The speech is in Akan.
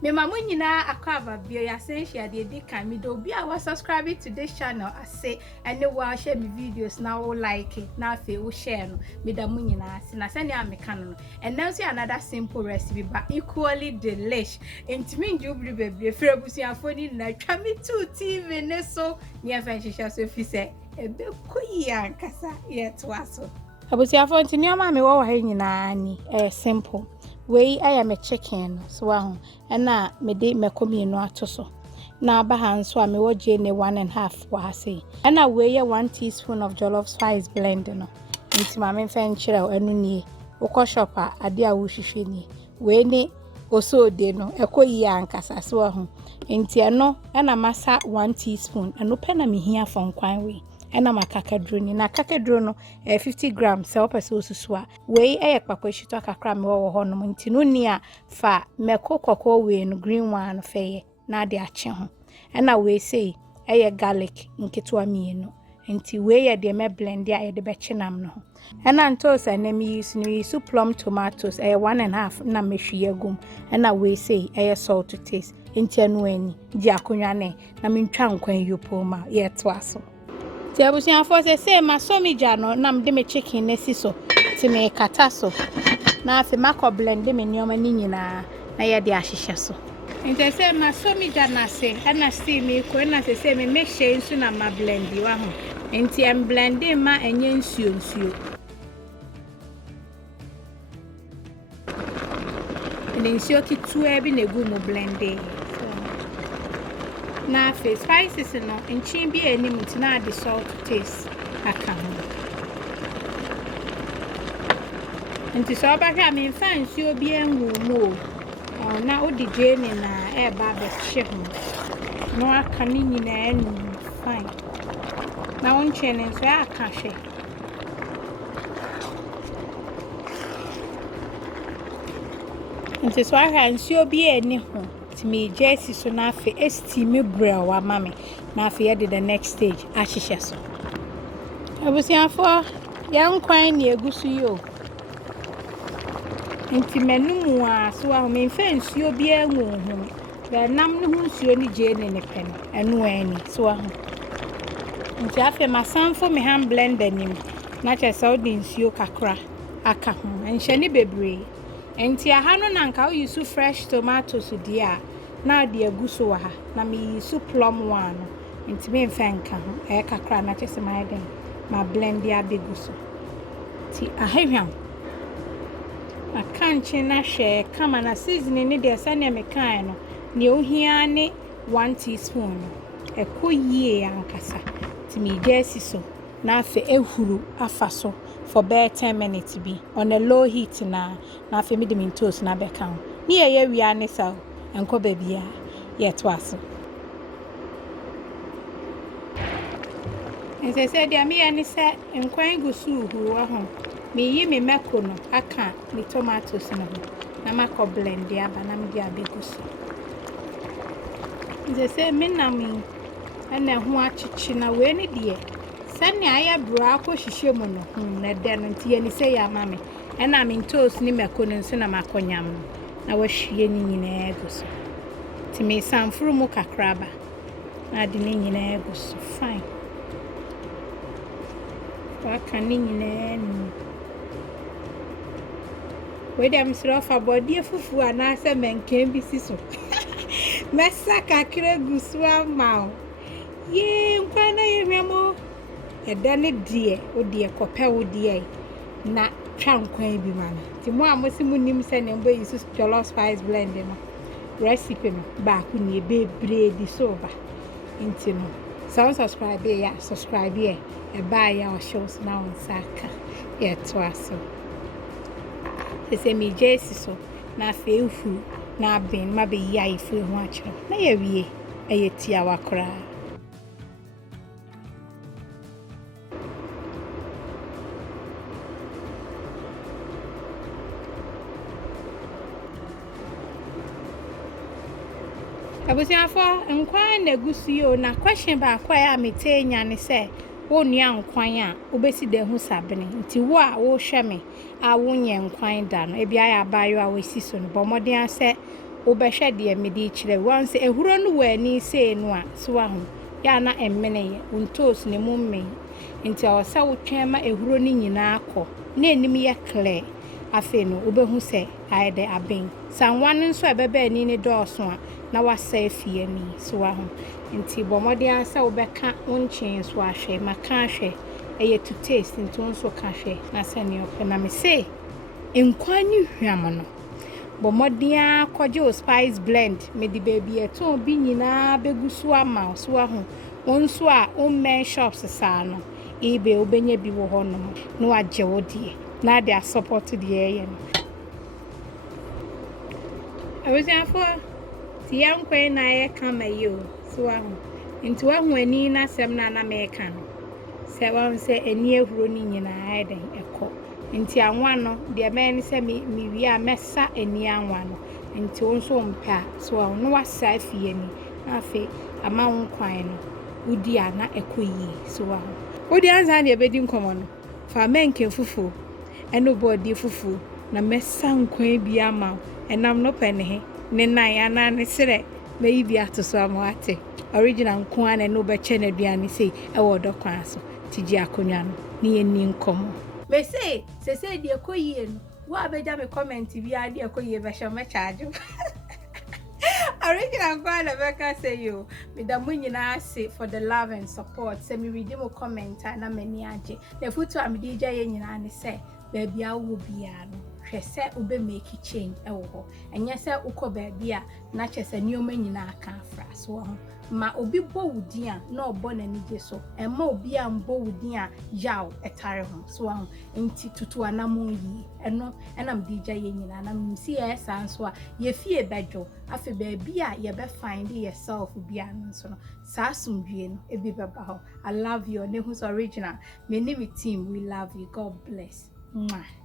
Me mama nyina akwa bio ya sensia de di kan me do bi a was subscribe to this channel I say and wa share me videos now like it na fe wo share no me da mu nyina se na sane am ka no and now see another simple recipe but equally delish intimi njubri bebre frebusiafo ni na twa me to TV ne so ne fa hihia so fi se ebe koyi ankasa ye to aso abusiafo ntini o ma me wo ha nyina ni simple we I am a chicken so and na me de mekomi no atoso na aba ha nso a me wo je ne 1.5 wa say and na we 1 teaspoon of jollof spice blend no nti ma me fa nkyerɛ anu nie wo shop a ade a wo hwehwɛ ni we ne oso de no ekoyi ankasa so nti eno na masa 1 teaspoon eno pe na me hia fonkwan we ena makakaduro ni na kakaduro no 50 grams se opese osusu a we kpakwahito akakra me wo ho no nti no ni a fa mekokoko we no green one feye na de ache ho ena we sei garlic nketo amienu nti we de me blend ya de be chenam no ena ntosa na mi use plum tomatoes 1.5 na mehwie agum ena we sei salt to taste nti anu ani di akonwa ne na mentwa nkwan yopo ma ye to aso ti abusian force say masomija no na mde me chicken nesi so ti me kata so na afi mako blend me nioma ni nyina na ye de ahyehye so nti say masomija na se na steam me ko na say me mehye nsu na ma blend wa ho nti em blend ma enye nsuo ni nsuo kitua bi na egu mu blend na fe spices no enchin bi eni mutina de salt to taste aka ho nti so ba hwa me fancy obi enwu mu na odi jeni na ba be hye ho no aka ni nyina enu fine na won chene so aka hwe nti so ahwa nsi obi eni ho me jesi so na fe steam brew wa mame na fe ye the next stage ahihye so abusiafo ya nkwan ni egusu yo nti menumu a so a me mfa nsuo bi anwu hu ba nam ne hu nsuo ni je ne pen enu ani so a nti afi masanfo me hand blender nim na che saudi nsuo kakra aka ho enhye ne bebre enti aha no na nka we use fresh tomatoes dia na de aguso wa ha na me use plum one enti me mfa nka ho kakra na chese my den ma blend ya beguso ti ahehwam akanche na hwe kama na seasoning ni de sane me kan no ne ohia ne 1 teaspoon ekoyie ankasa ti me jesi so na fe ehuru afa so for bare 10 minutes be on a low heat na fe me de min toast na be kan ni ye wia ne sa enko ba bia ye to aso ense se dia me ani se enkwan gusu hu wa ho me yi me meko no aka ni tomatoes no na mako blend ya ba na me dia be gusu ense se me na mi ana ho achichi na we ni de sani aya bra akọ hihye mu no na de no nti ye ni se ya mame ena me toast ni meko no nso na makonyam na wahwie ni nyina eguso ti me sanfuru mu kakraba na de ni nyina eguso fine waka ni nyina ni we dem sro fa body fufu ana se menken bi si so mesa kakra gusu ama ye nkwana ye hwemo edane die odie kope odie na twankwan bi mana ti mo amosimu nim se ne mbo use jollof spice blend no recipe no ba ku ne bebre di so ba intino so subscribe ya subscribe ye e ba ya o shows na on saka ye to aso se mi jesi so na feufu na ben ma be ya ifu ho akiro na ye wie eye tia wakora abusiafo nkwan na gusu yo na question ba kwa ya metenya ne se wo nua nkwan a obesi de hu sabene nti wo a wo hwe me a wo nye nkwan da no ebia ya bayo a wo si so no bomodin ase wobɛhwɛ de me di kyerɛ once ehuro no wani sei no a so ahu ya na emmene ye untos ne mu men nti awasa wotwen ma ehuro ni nyina akọ na enim ye clear afi no wobɛhu sɛ ayede aben sanwa no nso ebebe ani ne dɔɔso a na wasa afie ni so ahu nti bomode ansa wobɛka wonkyen so ahwɛ maka ahwɛ eye to taste nti nso ka hwɛ na sɛ ne opɛ na me say enkwan ni hwam no bomodia kwaje o spice blend me di baby eton bi nyina begusu ama so ahu wonso a men shops saa no ebe obenya bi wo ho no no agye wo die na dia support die ye no awusiafo ti yankwe na ye kama yo so ahu nti wahu ani na sem na me ka no se wan se ani ehuro ni nyina aiden ekọ nti anwa no de men se mi wi a mesa ani anwa no nti onso mpa so no wasa afie ni afi ama wonkwan no udi ana ekoyi so wa odi anza na ebedi nkomo no fa menke fufu eno body fufu na mesa nkwan bi ama enam no pene ne nan ana ne sere meyi bi atoso amwate original nkwan na no be che na duane sei e wo do kwan so tiji akonwa no ne yeni nkomo me say de ekoyi no wa beja me comment bi ade ekoyi be hye me charge original kwala beka say you me da munyina say for the love and support say me read mo comment na mani age na futu am DJ ye nyina ne say baby awo bia no hwe say obe make change e wo ho enye say ukọ baby a na che say nioma nyina aka afra so ho ma obi bo wudi a na obo na nije so ema obi a mbo wudi a yaw etare ho so ho nti tutu anamo yi eno enam DJ ye nyina na msi e sanso a ye fie bedwo afi baby a ye be find yourself bia no so no sa asumdue no ebi beba ho I love you ne who's original me ni team we love you God bless. Mwah.